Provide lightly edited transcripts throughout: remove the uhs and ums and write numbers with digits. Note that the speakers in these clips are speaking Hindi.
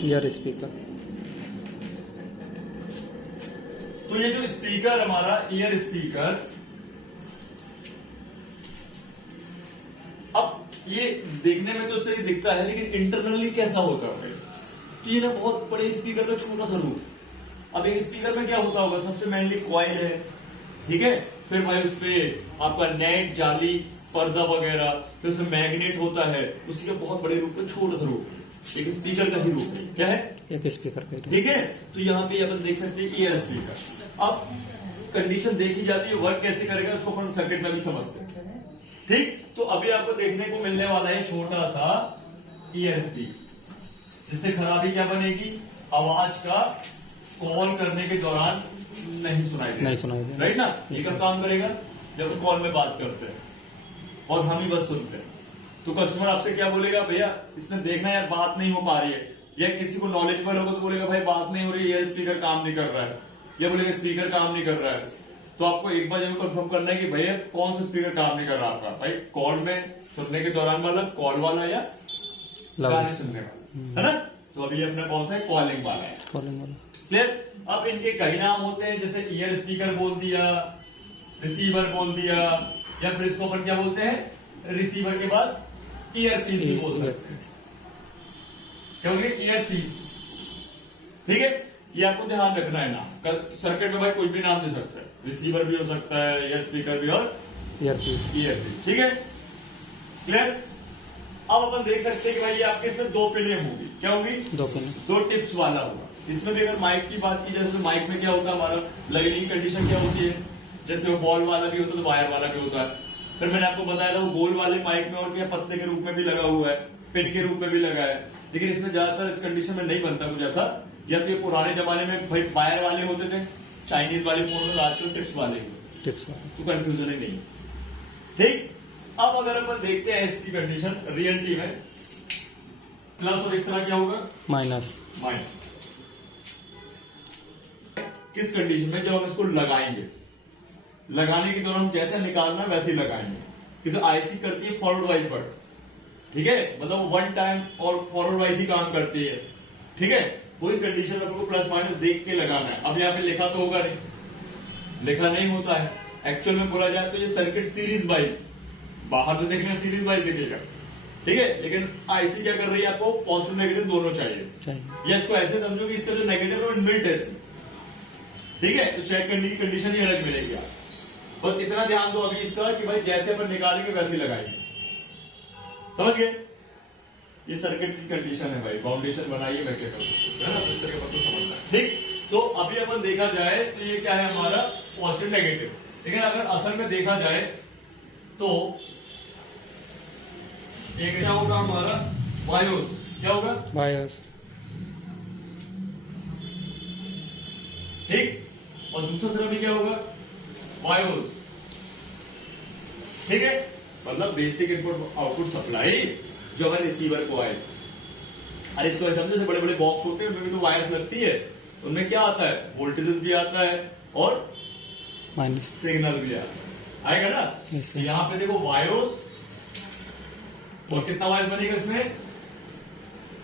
Year speaker. तो ये जो स्पीकर हमारा ईयर स्पीकर, अब ये देखने में तो सही दिखता है लेकिन इंटरनली कैसा होता है? तो ये ना बहुत बड़े स्पीकर का छोटा सा रूप। अब एक स्पीकर में क्या होता होगा? सबसे मेनली कॉइल है, ठीक है, फिर भाई उस पे आपका नेट, जाली, पर्दा वगैरह, फिर उसमें मैग्नेट होता है, उसी का बहुत बड़े रूप में छोटा सा रूप है, एक स्पीकर का ही रूप है। क्या है? एक स्पीकर का, ठीक है। तो यहाँ पे अपन देख सकते हैं ईयर स्पीकर। अब कंडीशन देखी जाती है, वर्क कैसे करेगा उसको अपन सर्किट में भी समझते हैं, ठीक। तो अभी आपको देखने को मिलने वाला है छोटा सा ईयर स्पीकर, जिससे खराबी क्या बनेगी? आवाज का कॉल करने के दौरान नहीं सुनाई देगा, राइट ना? ये कब काम करेगा? जब कॉल में बात करते हैं और हम ही बस सुनते हैं, तो कस्टमर आपसे क्या बोलेगा? भैया इसमें देखना यार बात नहीं हो पा रही है, या किसी को नॉलेजेबल होगा तो बोलेगा भाई बात नहीं हो रही है, स्पीकर काम नहीं कर रहा है, या बोलेगा स्पीकर काम नहीं कर रहा है। तो आपको एक बार जरूर कंफर्म करना है कि भैया कौन सा स्पीकर काम नहीं कर रहा आपका, भाई कॉल में सुनने के दौरान वाला, कॉल वाला, या गाने सुनने वाला, है ना? तो अभी अपना कौन सा है? कॉलिंग वाला है, कॉलिंग वाला। क्लियर? अब इनके कई नाम होते हैं, जैसे ईयर स्पीकर बोल दिया, रिसीवर बोल दिया, या फिर इसको अपन क्या बोलते हैं? रिसीवर के बाद ईयर पीस भी बोल सकते हैं, क्या बोलिए? ईयर पीस, ठीक है। ये आपको ध्यान रखना है ना, सर्किट में भाई कोई भी नाम दे सकता है, रिसीवर भी हो सकता है, ईयर स्पीकर भी, और ईयर पीस, ठीक है, क्लियर? अब अपन देख सकते हैं कि भाई ये आपके इसमें दो पिने होंगी, क्या होगी? दो टिप्स वाला होगा। इसमें भी अगर माइक की बात की जाए तो माइक में क्या होता है हमारा? लगने की कंडीशन क्या होती है? जैसे वो बॉल वाला भी होता है तो वायर वाला भी होता है। फिर मैंने आपको बताया था वो गोल वाले माइक में और क्या पत्ते के रूप में भी लगा हुआ है, पिन के रूप में भी लगा है, लेकिन इसमें ज्यादातर इस कंडीशन में नहीं बनता कुछ ऐसा। या तो ये पुराने जमाने में भाई वायर वाले होते थे, चाइनीज वाले फोन में, आजकल टिप्स वाले, तो कंफ्यूजन ही नहीं, ठीक। अब अगर अपन देखते हैं इसकी कंडीशन रियलिटी में, प्लस और इस तरह क्या होगा? माइनस। किस कंडीशन में? जब हम इसको लगाएंगे, लगाने के दौरान जैसे निकालना है वैसे ही लगाएंगे, क्योंकि आईसी करती है फॉरवर्ड वाइज वर्ड, ठीक है, मतलब वन टाइम और फॉरवर्ड वाइज ही काम करती है, ठीक है। वही कंडीशन में आपको प्लस माइनस देख के लगाना है। अब यहाँ पे लिखा तो होगा नहीं, लिखा नहीं होता है। एक्चुअल में बोला जाए तो ये सर्किट सीरीज वाइज, बाहर से देखना सीरीज वाइज दिखेगा, ठीक है, लेकिन आईसी क्या कर रही है? आपको पॉजिटिव नेगेटिव दोनों चाहिए, या इसको ऐसे समझो कि इसका जो नेगेटिव है वो इनबिल्ट है इसमें, ठीक है। तो चेक करने की कंडीशन ही अलग मिलेगी आप, बस इतना ध्यान दो अभी इसका कि भाई जैसे अपन निकालेंगे वैसे ही लगाएंगे, समझ गए? ये सर्किट की कंडीशन है भाई, फाउंडेशन बनाइए मैं क्या करूँ, है ना? इस तरह को समझना है, ठीक। तो अभी अपन देखा जाए तो ये क्या है हमारा? Positive negative. लेकिन अगर असल में देखा जाए तो एक क्या होगा हमारा? बायोस। क्या होगा? बायोस, ठीक। और दूसरा सिरा भी क्या होगा? बायोस, ठीक है। मतलब बेसिक इनपुट आउटपुट सप्लाई जो हमारे रिसीवर को आए। अरे इसको ऐसा समझो, बड़े बड़े बॉक्स होते हैं उनमें भी तो वायर्स लगती है, उनमें क्या आता है? वोल्टेजेस भी आता है और माइनस सिग्नल भी आता है, आएगा ना? तो यहाँ पे देखो वायोस, और कितना वायर बनेगा इसमें?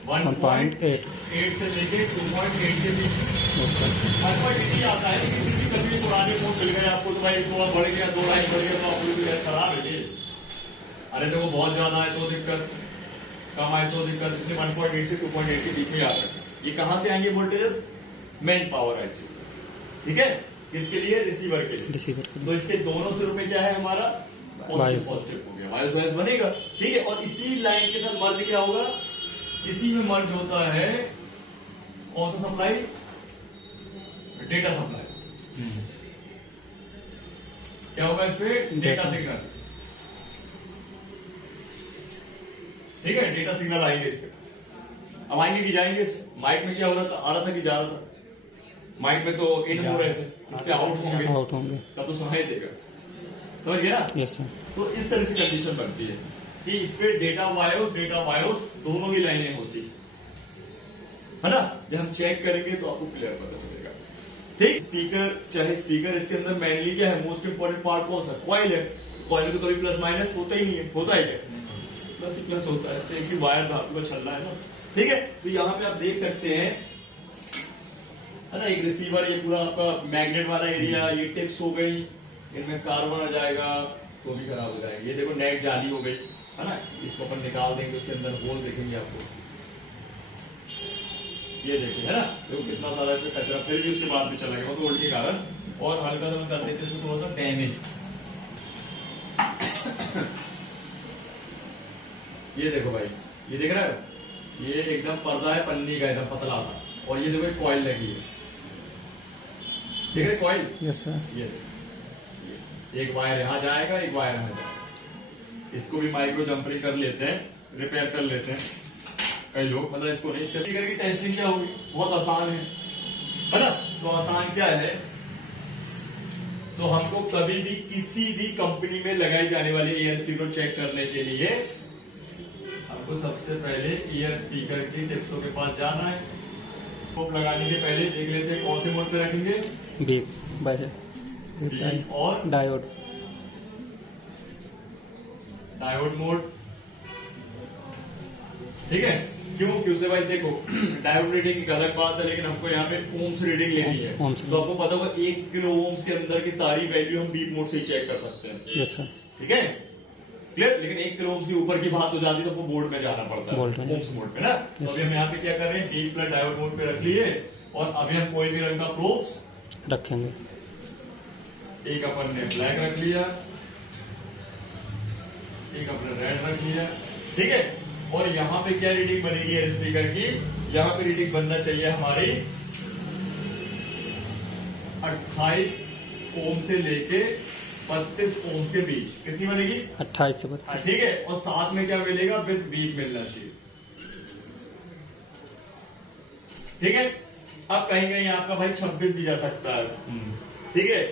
1.8 से लेके 2.8 के बीच। 1.8 आता है, लेकिन कभी पुराने फोन मिल गए आपको तो भाई थोड़ा बढ़ गया, 2 लाइन बढ़ गया तो आपको खराब है ये। अरे देखो बहुत ज्यादा है तो दिक्कत, कम आए तो दिक्कत, इसलिए 1.8 से 2.8 के बीच में आ सकता है। ये कहां से आएंगे वोल्टेजेस? मेन पावर है, ठीक है। किसके लिए? रिसीवर के लिए। तो इसके दोनों सिरों में क्या है हमारा? पॉजिटिव हो गया, वायस वायस बनेगा, ठीक है। और इसी लाइन के साथ मर्ज क्या होगा? इसी में मर्ज होता है कौन सा सप्लाई? Data supply. क्या होगा इस पे? डेटा सिग्नल, ठीक है। डेटा सिग्नल आएंगे इस पे। अब आएंगे कि जाएंगे? माइक में क्या हो रहा था? आ रहा था कि जा रहा था? माइक में तो इन हो रहे थे, इस पे आउट होंगे, तब तो सुनाई देगा, समझ गया ना? Yes sir. तो इस तरह से कंडीशन बनती है कि इस पे डेटा वायोस दोनों ही लाइनें होती है ना? जब हम चेक करेंगे तो आपको क्लियर पता चलेगा, ठीक। स्पीकर, चाहे स्पीकर, इसके अंदर मेनली क्या है? मोस्ट इंपोर्टेंट पार्ट कौन सा? कॉइल है। कॉइल में तो कभी प्लस माइनस होता ही नहीं है, होता है क्या? प्लस ही प्लस होता है, तो एक ही वायर धातु का छल्ला है ना, ठीक है, तो यहाँ पे आप देख सकते हैं, है ना, एक रिसीवर, ये पूरा आपका मैग्नेट वाला एरिया, ये टिप्स हो गई, इनमें कार्बन आ जाएगा तो भी खराब हो जाएगा। ये देखो नेट जाली हो गई, है ना, इसको अपन निकाल देंगे, उसके अंदर होल देखेंगे आपको, ये देखिए, है ना, देखो कितना सारा इसमें कचरा, फिर भी उसके बाद भी चला गया वोल्ट के कारण, और हल्का सा कर देते इसको थोड़ा सा डैमेज। ये देखो भाई, ये देख रहे हो, ये एकदम पर्दा है पन्नी का, एकदम पतला सा, और ये देखो एक कॉइल लगी है, देख रहे कॉइल? Yes sir. ये एक वायर यहाँ जाएगा, एक वायर यहाँ जाएगा, इसको भी माइक्रो जंपरिंग कर लेते हैं, रिपेयर कर लेते हैं कई लोग, मतलब इसको नहीं। स्पीकर की टेस्टिंग क्या होगी, बहुत आसान है ना, तो आसान क्या है, तो हमको कभी भी किसी भी कंपनी में लगाई जाने वाली ईयर स्पीकर चेक करने के लिए हमको सबसे पहले ईयर स्पीकर की टिप्सों के पास जाना है। स्कोप लगाने के पहले देख लेते हैं कौन से मोड पे रखेंगे, बीप और डायोड मोड, ठीक है। क्यों से भाई देखो, डायोड रीडिंग एक अलग बात है, लेकिन हमको यहाँ पे ओम्स रीडिंग लेनी है, तो आपको पता होगा 1 किलो ओम्स के अंदर की सारी वैल्यू हम बीप मोड से ही चेक कर सकते हैं। Yes sir. ठीक है, क्लियर। लेकिन 1 किलो ओम्स के ऊपर की बात हो जाती है तो आपको बोर्ड में जाना पड़ता है, ओम्स मोड पे ना। तो अभी हम यहाँ पे क्या कर रहे हैं, डीप प्लस डायोड मोड पे रख लिए, और अभी हम कोई भी रंग का प्रोब रखेंगे। एक अपन ने ब्लैक रख लिया, एक अपने रेड रख लिया, ठीक है। और यहाँ पे क्या रीडिंग बनेगी है स्पीकर की, यहाँ पे रीडिंग बनना चाहिए हमारी 28 ओम से लेके 32 ओम के बीच। कितनी बनेगी? 28 से 32। ठीक है, और साथ में क्या मिलेगा, विद बीप मिलना चाहिए। ठीक है, अब कहीं कहीं आपका भाई 26 भी जा सकता है, ठीक है,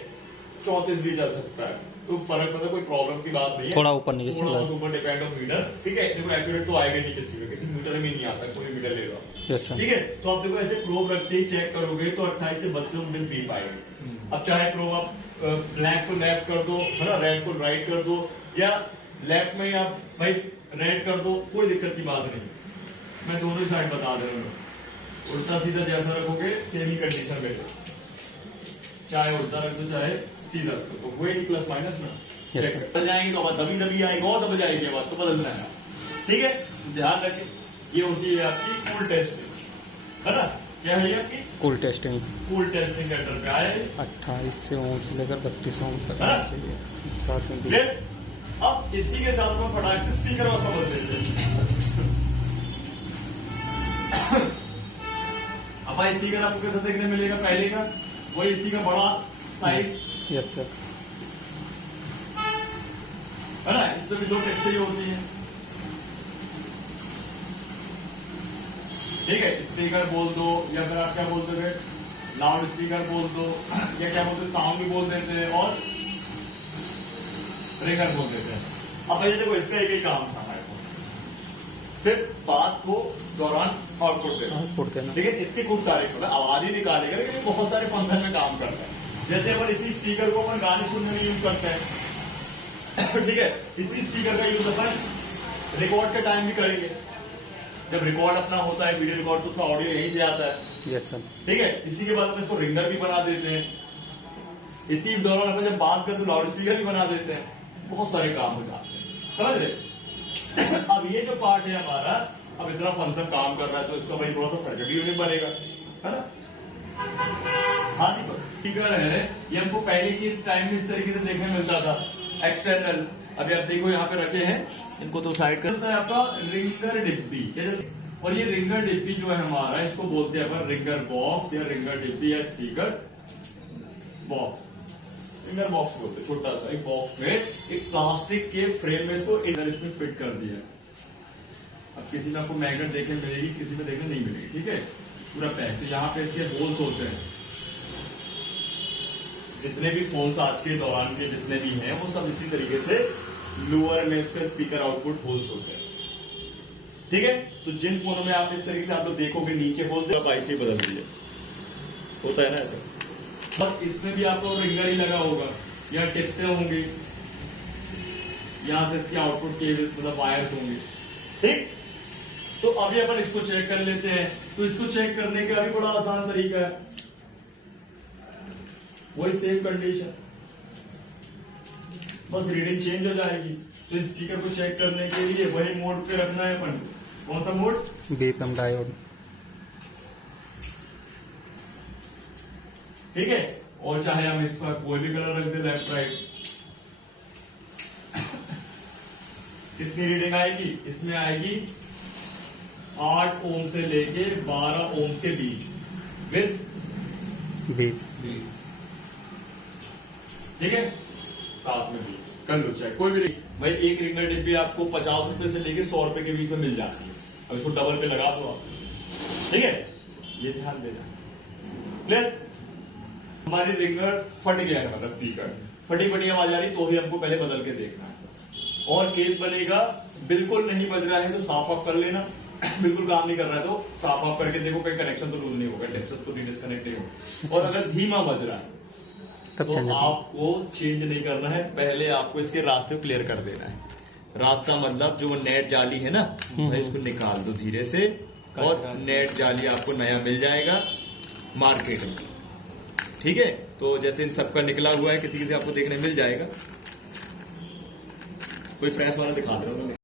34 भी जा सकता है, तो फर्क पड़ता, कोई प्रॉब्लम की बात नहीं है। थोड़ा ऊपर नीचे थोड़ा बहुत ऊपर डिपेंड ऑन मीटर, ठीक है। देखो एक्यूरेट तो आएगा नहीं किसी मीटर में नहीं आता, कोई मीटर ले लो, ठीक है। तो आप देखो ऐसे प्रोब रखते ही चेक करोगे तो 28 से 32 मिनट बीप आएगी। अब चाहे प्रोब आप ब्लैक को लेफ्ट कर दो, है ना, रेड को राइट कर दो, या लेफ्ट में आप भाई रेड कर दो, कोई दिक्कत की बात नहीं। मैं दोनों साइड बता दे रहा हूँ, उल्टा सीधा जैसा रखोगे सेम ही कंडीशन में, चाहे उल्टा रख दो चाहे सीधा रख दो, तो वही प्लस माइनस ना बदल जाएंगे, तो दबी दबी आएगी और दब जाएगी बात, तो बदलना है, ठीक है। ध्यान रखें, ये होती है आपकी कूल टेस्टिंग, है ना। क्या है ये आपकी कूल टेस्टिंग के अंडर पे आए 28 से ओम से लेकर 32 ओम तक चाहिए साथ में। अब इसी के साथ में फटाक से स्पीकर और समझ लेते हैं। अब भाई स्पीकर आपको कैसे देखने मिलेगा, पहले का वही इसी का बड़ा साइज, यस सर, है ना। इसमें भी 2 टेक्सचर ही होती है, ठीक है। स्पीकर बोल दो, या फिर आप क्या बोलते थे, लाउड स्पीकर बोल दो, या क्या बोलते, साउंड भी बोल देते हैं, और रिंगर बोल देते हैं। अब भाई देखो इसका एक ही काम था हमारे को, सिर्फ बात को दौरान आउटपुट देना, लेकिन इसके खूब सारे मतलब आवाज ही निकालेगा, लेकिन बहुत सारे फंक्शन में काम करता है। जैसे अपन इसी स्पीकर को अपन गाने सुनने में यूज करते हैं, ठीक है। इसी स्पीकर का यूज अपन रिकॉर्ड के टाइम भी करेंगे, जब रिकॉर्ड अपना होता है वीडियो रिकॉर्ड, तो उसका ऑडियो यहीं से आता है, यस सर, ठीक है। इसी के बाद अपन इसको रिंगर भी बना देते हैं, इसी दौरान अपन जब बात करते लाउड स्पीकर भी बना देते हैं, बहुत सारे काम हो जाते हैं, समझ रहे। अब ये जो पार्ट है हमारा, अब इतना फंक्शन काम कर रहा है, तो इसका भाई थोड़ा सा सर्किट यूनिट बनेगा, है ना। हाँ जी, स्पीकर है ये हमको पहले की टाइम में इस तरीके से देखने मिलता था, एक्सटर्नल। अभी आप देखो यहाँ पे रखे हैं, इनको तो साइड करता है आपका रिंगर डिब्बी, और ये रिंगर डिब्बी जो है हमारा, इसको बोलते हैं अपन रिंगर बॉक्स या रिंगर डिब्बी या स्पीकर बॉक्स, रिंगर बॉक्स बोलते हैं। छोटा सा एक बॉक्स में एक प्लास्टिक के फ्रेम में इसको इधर इसमें फिट कर दिया। अब किसी में आपको मैग्नेट देखने मिलेगी, किसी में देखने नहीं मिलेगी, ठीक है, पूरा पैक। तो यहाँ पे इसके होल्स होते हैं, जितने भी फोन्स आज के दौरान के जितने भी हैं, वो सब इसी तरीके से लोअर में उसका स्पीकर आउटपुट होल्स होते हैं, ठीक है। तो जिन फोनों में आप इस तरीके से आप लोग देखोगे नीचे होल दे, अब ऐसे बदल दिए, होता है ना ऐसा। और इसमें भी आपको रिंगर ही लगा होगा, या टिप से होंगे, यहां से इसके आउटपुट केबल्स मतलब वायर्स होंगे, ठीक। तो अभी अपन इसको चेक कर लेते हैं। तो इसको चेक करने का भी बड़ा आसान तरीका है, वही सेम कंडीशन, बस रीडिंग चेंज हो जाएगी। तो इस स्पीकर को चेक करने के लिए वही मोड पे रखना है अपन। कौन सा मोड? BPM diode. ठीक है, और चाहे हम इसका कोई भी कलर रख दे, लेफ्ट राइट। कितनी रीडिंग आएगी? इसमें आएगी 8 ओम से लेके 12 ओम के बीच विद बीप। ठीक है, साथ में भी कर लो चेक। कोई भी भाई, एक रिंगर डिब्बी आपको 50 रुपए से लेके 100 रुपए के बीच में मिल जाती है। अब इसको डबल पे लगा दो आप, ठीक है, ये ध्यान देना। क्लियर? हमारी रिंगर फट गया है, मतलब स्पीकर फटी फटी आवाज आ रही, तो ही हमको पहले बदल के देखना है। और केस बनेगा बिल्कुल नहीं बज रहा है तो साफ ऑफ कर लेना, बिल्कुल काम नहीं कर रहा है तो साफ ऑफ करके देखो कहीं कनेक्शन तो लूज नहीं होगा, टेंशन तो डिस्कनेक्ट नहीं होगा। और अगर धीमा बज रहा है तब तो चेंज आपको चेंज नहीं करना है, पहले आपको इसके रास्ते को क्लियर कर देना है। रास्ता मतलब जो वो नेट जाली है ना, भाई इसको निकाल दो धीरे से, और नेट जाली आपको नया मिल जाएगा मार्केट में। ठीक है, तो जैसे इन सबका निकला हुआ है, किसी किसी आपको देखने मिल जाएगा। कोई फ्रेश वाला दिखा दे रहा हूँ।